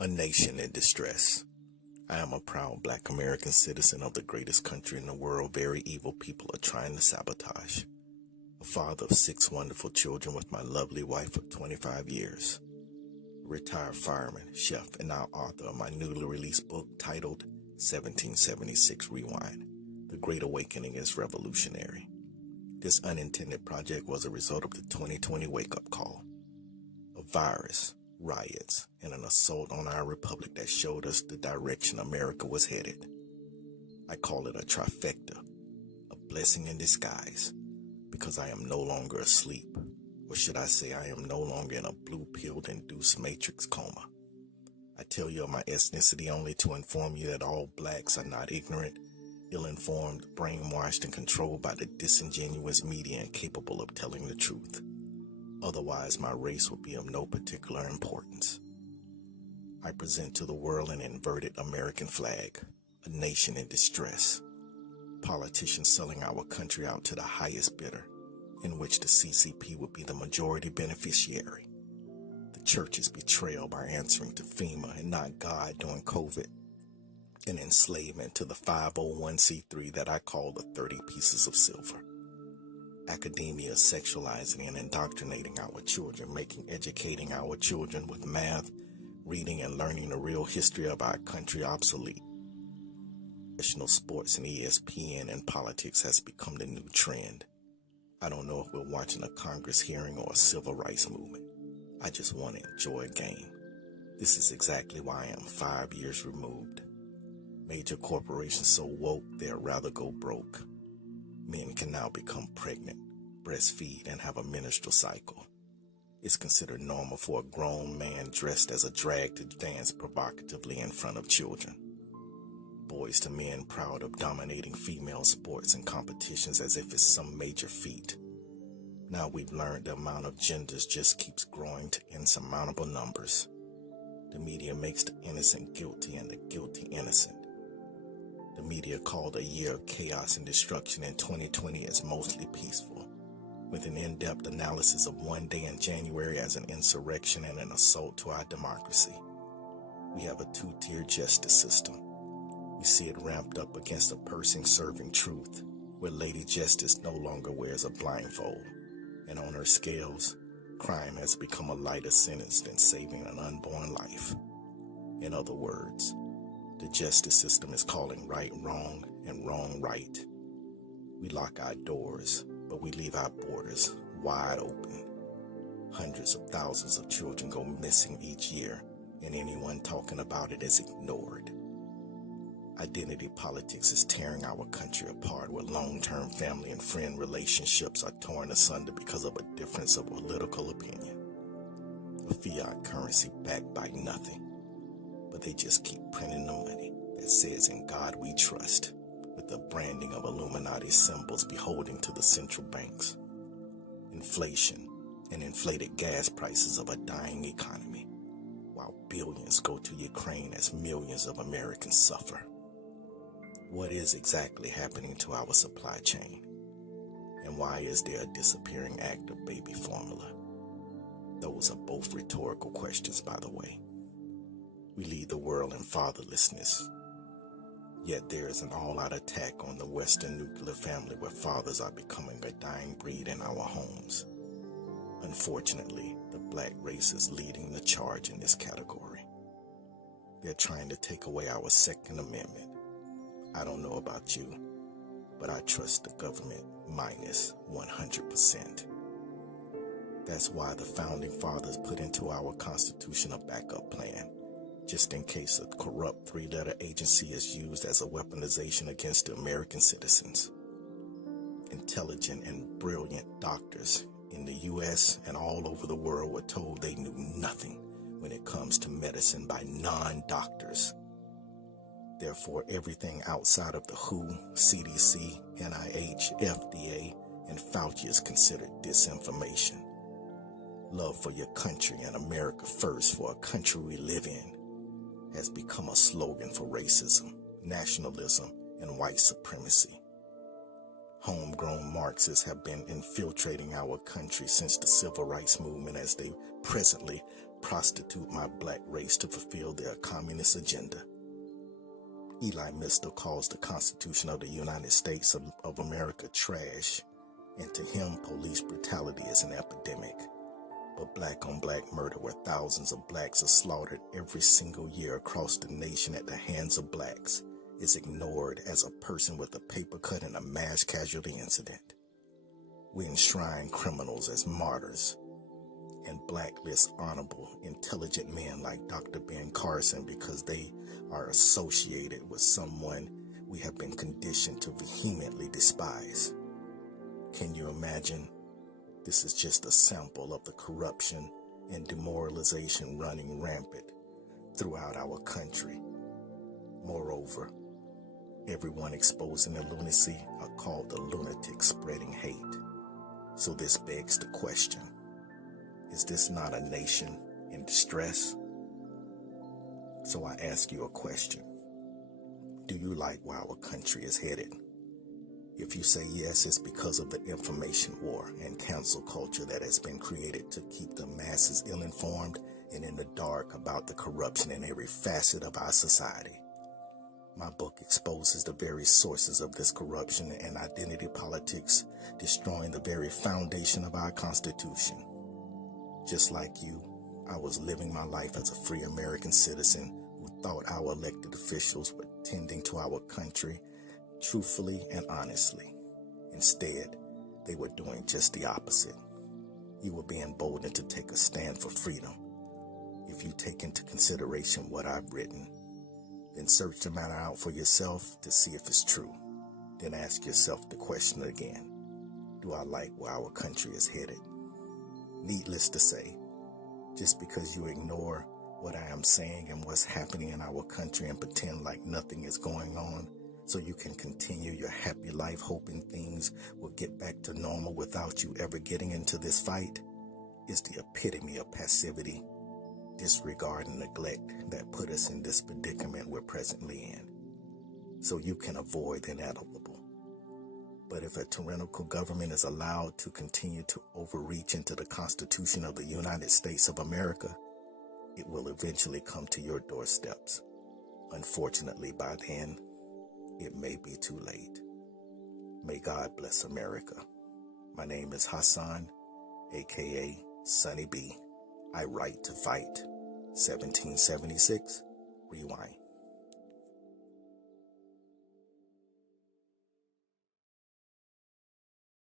A nation in distress. I am a proud black American citizen of the greatest country in the world. Very evil people are trying to sabotage. A father of 6 wonderful children with my lovely wife of 25 years. A retired fireman, chef, and now author of my newly released book titled 1776 Rewind. The Great Awakening is Revolutionary. This unintended project was a result of the 2020 wake-up call. A virus, riots, and an assault on our republic that showed us the direction America was headed. I call it a trifecta, a blessing in disguise, because I am no longer asleep, or should I say I am no longer in a blue-pill-induced matrix coma. I tell you of my ethnicity only to inform you that all blacks are not ignorant, ill-informed, brainwashed, and controlled by the disingenuous media incapable of telling the truth. Otherwise, my race would be of no particular importance. I present to the world an inverted American flag, a nation in distress. Politicians selling our country out to the highest bidder, in which the CCP would be the majority beneficiary. The church's betrayal by answering to FEMA and not God during COVID. An enslavement to the 501c3 that I call the 30 pieces of silver. Academia sexualizing and indoctrinating our children, making educating our children with math, reading, and learning the real history of our country obsolete. Professional sports and ESPN and politics has become the new trend. I don't know if we're watching a Congress hearing or a civil rights movement. I just want to enjoy a game. This is exactly why I am 5 years removed. Major corporations so woke they'd rather go broke. Men can now become pregnant, breastfeed, and have a menstrual cycle. It's considered normal for a grown man dressed as a drag to dance provocatively in front of children. Boys to men proud of dominating female sports and competitions as if it's some major feat. Now we've learned the amount of genders just keeps growing to insurmountable numbers. The media makes the innocent guilty and the guilty innocent. The media called a year of chaos and destruction in 2020 as mostly peaceful, with an in-depth analysis of one day in January as an insurrection and an assault to our democracy. We have a two-tier justice system. We see it ramped up against a person serving truth, where Lady Justice no longer wears a blindfold, and on her scales, crime has become a lighter sentence than saving an unborn life. In other words, the justice system is calling right wrong and wrong right. We lock our doors, but we leave our borders wide open. Hundreds of thousands of children go missing each year, and anyone talking about it is ignored. Identity politics is tearing our country apart, where long-term family and friend relationships are torn asunder because of a difference of political opinion. A fiat currency backed by nothing. But they just keep printing the money that says "In God We Trust," with the branding of Illuminati symbols beholding to the central banks. Inflation and inflated gas prices of a dying economy, while billions go to Ukraine as millions of Americans suffer. What is exactly happening to our supply chain? And why is there a disappearing act of baby formula? Those are both rhetorical questions, by the way. We lead the world in fatherlessness. Yet there is an all-out attack on the Western nuclear family, where fathers are becoming a dying breed in our homes. Unfortunately, the black race is leading the charge in this category. They're trying to take away our Second Amendment. I don't know about you, but I trust the government minus 100%. That's why the Founding Fathers put into our Constitution a backup plan, just in case a corrupt 3-letter agency is used as a weaponization against the American citizens. Intelligent and brilliant doctors in the U.S. and all over the world were told they knew nothing when it comes to medicine by non-doctors. Therefore, everything outside of the WHO, CDC, NIH, FDA, and Fauci is considered disinformation. Love for your country and America first for a country we live in has become a slogan for racism, nationalism, and white supremacy. Homegrown Marxists have been infiltrating our country since the Civil Rights Movement, as they presently prostitute my black race to fulfill their communist agenda. Eli Mister calls the Constitution of the United States of America trash, and to him, police brutality is an epidemic. But black-on-black murder, where thousands of blacks are slaughtered every single year across the nation at the hands of blacks, is ignored as a person with a paper cut in a mass casualty incident. We enshrine criminals as martyrs and blacklist honorable, intelligent men like Dr. Ben Carson because they are associated with someone we have been conditioned to vehemently despise. Can you imagine? This is just a sample of the corruption and demoralization running rampant throughout our country. Moreover, everyone exposing the lunacy are called the lunatics spreading hate. So this begs the question, is this not a nation in distress? So I ask you a question. Do you like where our country is headed? If you say yes, it's because of the information war and cancel culture that has been created to keep the masses ill-informed and in the dark about the corruption in every facet of our society. My book exposes the very sources of this corruption and identity politics, destroying the very foundation of our Constitution. Just like you, I was living my life as a free American citizen who thought our elected officials were tending to our country truthfully and honestly. Instead, they were doing just the opposite. You were being emboldened to take a stand for freedom. If you take into consideration what I've written, then search the matter out for yourself to see if it's true. Then ask yourself the question again. Do I like where our country is headed? Needless to say, just because you ignore what I am saying and what's happening in our country and pretend like nothing is going on, so you can continue your happy life hoping things will get back to normal without you ever getting into this fight, is the epitome of passivity, disregard, and neglect that put us in this predicament we're presently in, so you can avoid the inevitable. But if a tyrannical government is allowed to continue to overreach into the Constitution of the United States of America, it will eventually come to your doorsteps. Unfortunately, by then, it may be too late. May God bless America. My name is Hassan, aka Sonny B. I write to fight. 1776, rewind.